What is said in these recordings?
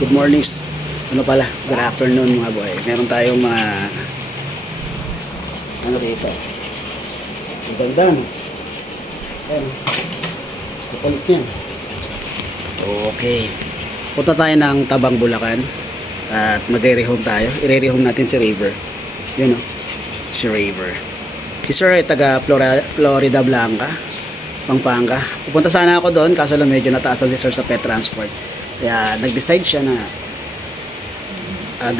Good morning. Ano pala? Good afternoon mga boy. Meron tayong mga ano dito. Ang ganda, no? Ayan. Kapalit yan. Okay. Punta tayo ng Tabang, Bulacan. At magre-rehome tayo. I-rehome natin si River. Yun, no? Si River. Si Sir ay taga Florida Blanca, Pampanga. Pupunta sana ako doon, kaso lang medyo nataasan si Sir sa pet transport. Kaya nag-decide siya na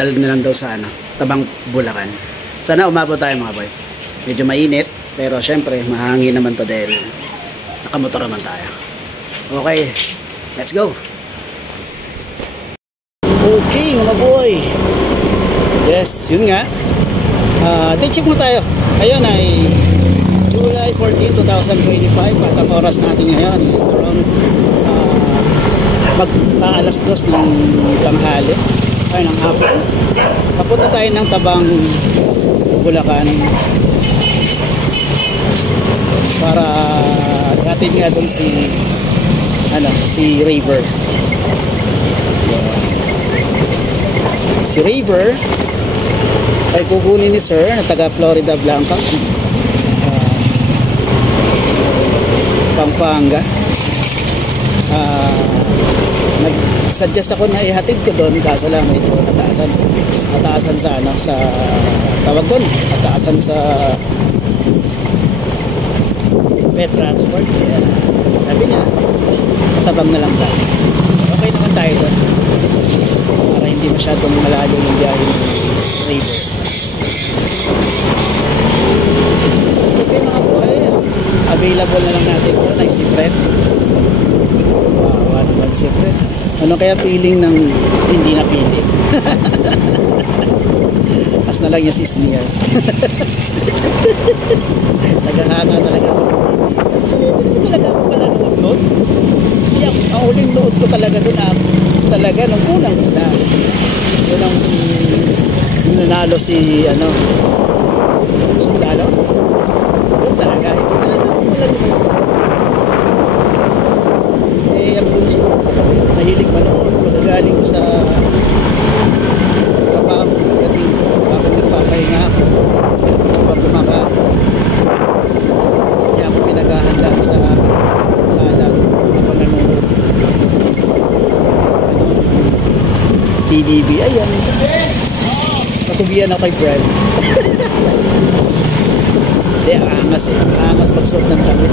dalhin na lang daw sa Tabang, Bulacan. Sana umabot tayo mga boy. Medyo mainit, pero syempre mahangin naman to dahil nakamotor naman tayo. Okay, let's go. Okay mga boy. Yes, yun nga. Check mo tayo. Ayun ay July 14, 2025 at ang oras natin ngayon is around mag-alas 2 ng tanghali ay ng hapon. Papunta tayo ng Tabang, Bulacan para ihatid nga doon si River. Si River ay kukunin ni Sir na taga Florida Blanca, Pampanga. Nag-suggest ako na ihatid ko doon, kaso lang medyo nataasan sa tawag doon, nataasan sa pet transport. Kaya sabi niya sa Tabang na lang tayo. Okay naman tayo doon para hindi masyadong malayo yung biyahe ng River. Okay mga boy, available na lang natin ito na secret. Wow, ano ba secret? Ano kaya feeling ng hindi na feeling? As na lang yung si Sneer. Naghahanga talaga ako. Hindi talaga ako pala nood. Ang huling nood ko talaga doon talaga nung unang una. Yun ang nanalo si Sundalo. Yun talaga. Hindi talaga ako pala nood. Ang gusto nahilig manood. Magagaling ko sa trabaho. Bakit nagpapahinga ako kapag kumakain. Kaya ako pinaghahanda sa sala kapag nanonood. TVB, ayan. Patubihan ako kay Brad. Hindi, angas angas pagsuot ng damit.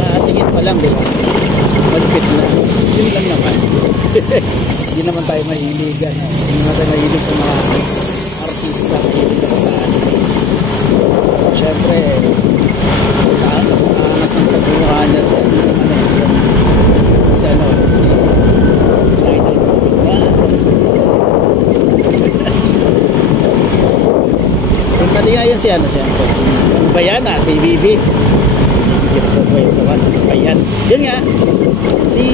Nakatingin pa lang, diba? Malupit na. Yun lang naman. Hindi naman tayo mahiligan. Hindi naman tayo mahilig sa mga artista. Mahilig ako sa syempre, angas ng pagmumukha niya sa idol ko. Kung kaligayan si siyempre, si Bayana, PBB. Ayan. Yun nga, si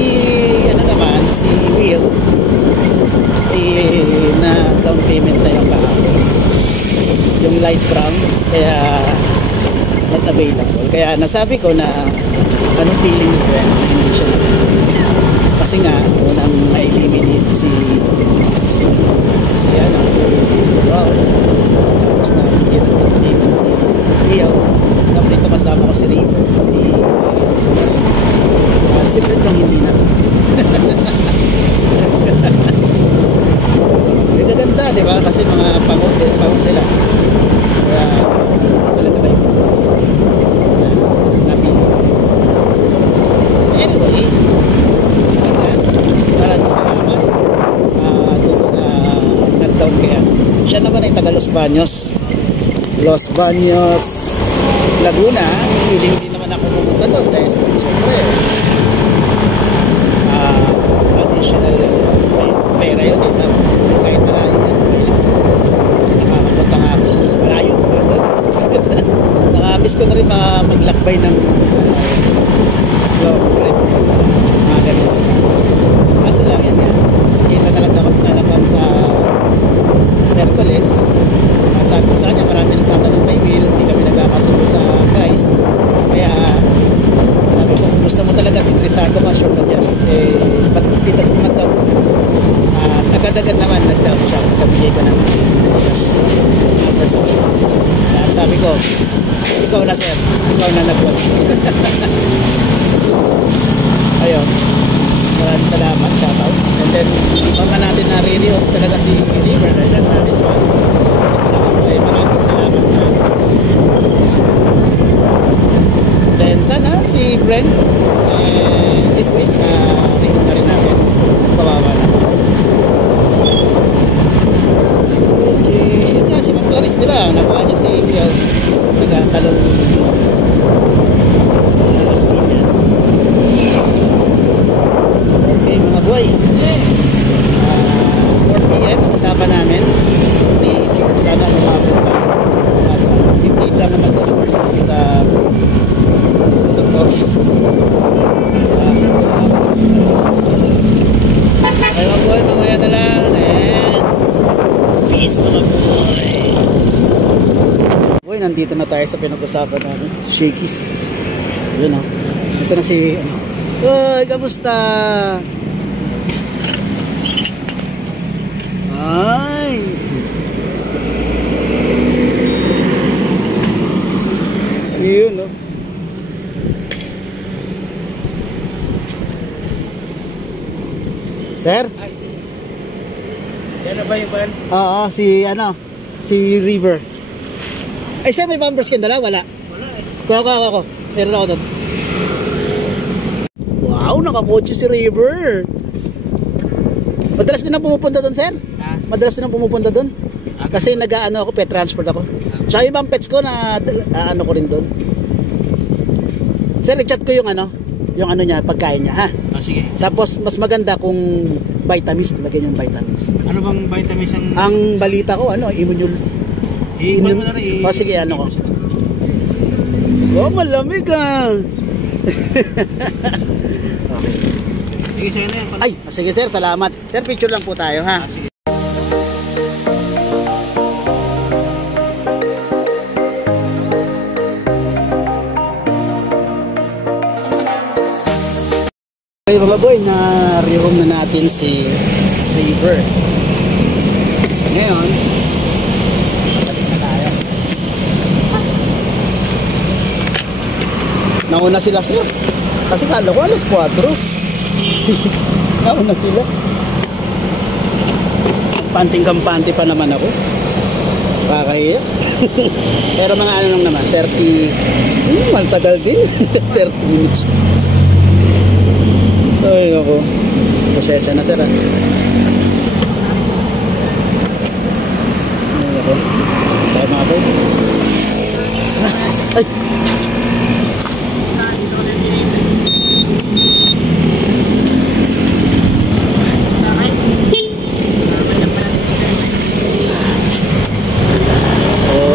Will, na down payment na yung kahapon. Yung light brown, kaya not available. Kaya nasabi ko na anong feeling ko yan, hindi siya. Kasi nga, unang ma-eliminate si wow, tapos na bigyan ng down payment si Leo. Tapos dito kasama ko si River. Secret lang hindi na. Gaganda, di ba? Kasi mga pangon sila. Kaya talaga ba yung masasisi na napili. Anyway, maraming salamat doon sa nag-down kaya. Siya naman ay taga Los Baños, Laguna. Hindi naman ako pumunta doon dahil siyempre additional pera yun dito. Kahit malayo yan, nakakapunta nga ako mas malayo pa doon. Nakamiss ko na rin maglakbay ng long trip sa mga ganun. Kasi lang yan kita na lang dapat sana kami sa Hercules. Sabi ko sa kanya, marami nagtatanong kay Will, hindi kami nagkakasundo sa guys. Kaya sabi ko, gusto mo talaga, interesado ka, sure ka dyan, eh, ba't tita kung mag-down ka na? Agad-agad naman, nag-down siya, nagkabigay ko naman. Tapos, sabi ko, ikaw na sir, ikaw na nag-watch. Ayun, maraming salamat, shoutout. And then, iba nga natin na-review talaga si River, dahil sa atin pa. Ay, maraming salamat guys. Then sana si Brent this week rehon na rin natin, kawawa na. Okay, yun nga si Ma'am Clarice, di ba? Nakuha niya si nagkakalong Las Piñas. Okay mga boy, 4 PM ang usapan namin. Sana lumabot pa at 15 lang naman ito sa ito po okay mga boy, mamaya na lang peace mga boy. Boy, nandito na tayo sa pinag-usapan natin, Shakey's. Yun o, ito na si Uy, kamusta? Ay, yun no. Sir? Ay. Yan na ba yung ban? Oo, si River. Ay sir, may bumpers ka dala? Wala? Wala eh. Kuha ako. Meron ako doon. Wow, nakakotse si River. Madalas din ang pumupunta doon, sir? Ha? Madalas din ang pumupunta doon? Kasi nag-ano ako, pet transport ako. Tsaka ibang pets ko na ano ko rin doon. Sir, i-chat ko yung niya, pagkain niya, ha? Sige. Tapos mas maganda kung vitamins, lagyan yung vitamins. Ano bang vitamins ang balita ko, immunol. I-iwan mo na rin. Sige, ko. Oh, malamig ah. Okay. Sige, sir na yan. Ay, sige sir, salamat. Sir, picture lang po tayo, ha? Sige. Okay mga boy, na-rehome na natin si River. Ngayon, balik na tayo. Nauna sila sir. Kasi kala ko alas 4. Nauna sila. Panting-kampante pa naman ako. Pakaya. Pero mga ano lang naman, 30. Maltagal din. 30 minutes. Ay ako. Pasensya na sir ha. Ay ako. Tayo mga boy. Ay.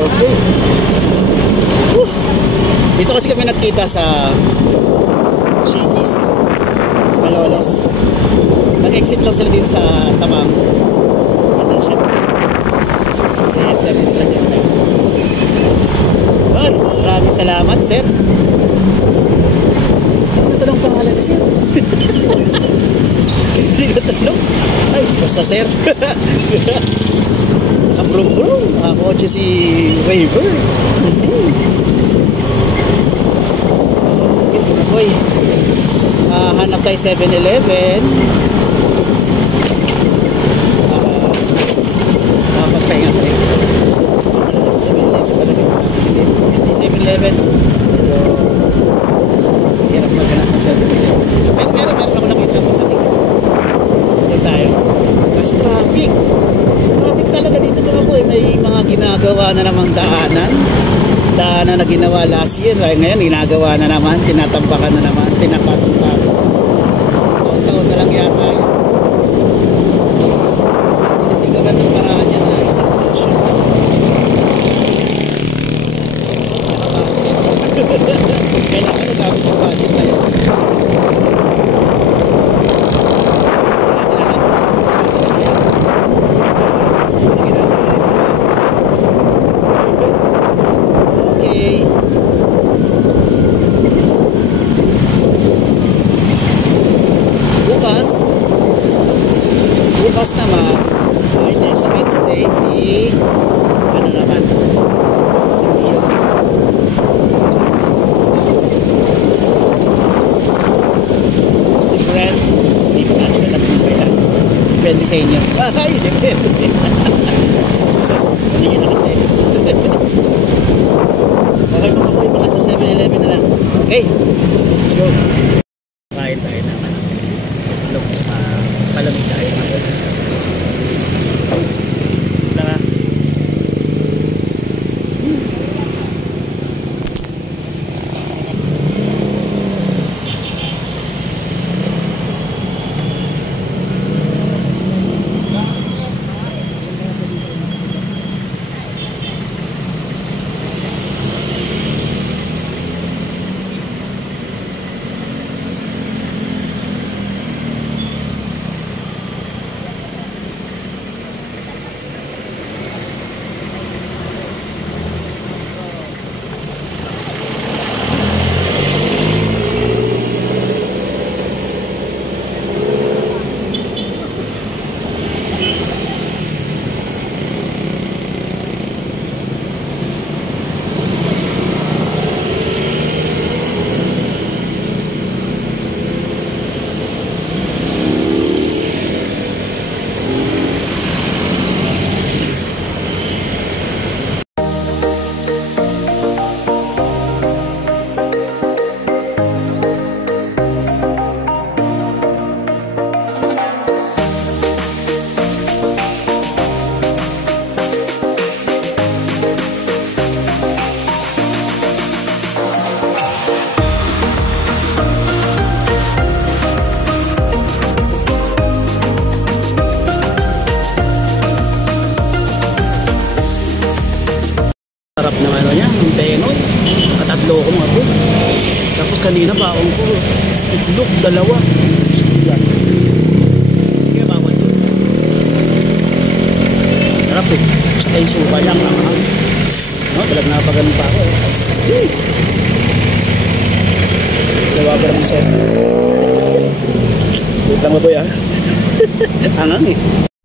Okay. Dito kasi kami nagkita sa Shakey's Malolos. Nag-exit lang sila dito sa Tabang. And then syempre i-enter sila dito. Yun, maraming salamat sir. Ano tanong pangalan ni sir? Hindi ko tanong. Ay, basta sir. Abrum-brum. Ako si River. Okay, hanap tayo 7-Eleven. Makapagpahinga tayo. Ano 7-Eleven talaga? Hindi 7-Eleven. Hirap maghanap ng 7-Eleven. Meron ako nakita po natin. Hindi tayo. Kasi traffic. Traffic talaga dito mga boy. May mga ginagawa na namang daanan na ginawa last year. Ay, ngayon ginagawa na naman, tinatampakan na naman, tinapatong-patong. Taon-taon na lang yata yun. Hindi kasi gawa ng paraan niya na isang station. Kailangan na gamit yung budget na yun. ano naman, similyo. Si Brent, hindi pa natin alam kung kaya. Depende sa inyo. Ay, depende. Hindi na kasi. Okay mga boy, baka sa 7-Eleven na lang. Okay, let's go. Kain tayo naman. Look sa palamig tayo mga boy. Tara. Sarap ng ano niya, ng tenoy. Katatlo ko mga boy. Tapos kanina baong ko, itlog, dalawa. Yan. Kaya bawal ko. Sarap eh. Basta yung suka lang. No, talagang napaganon pa ako eh. Gawa ba naman sa'yo? Wait lang mga boy ah. Angang eh.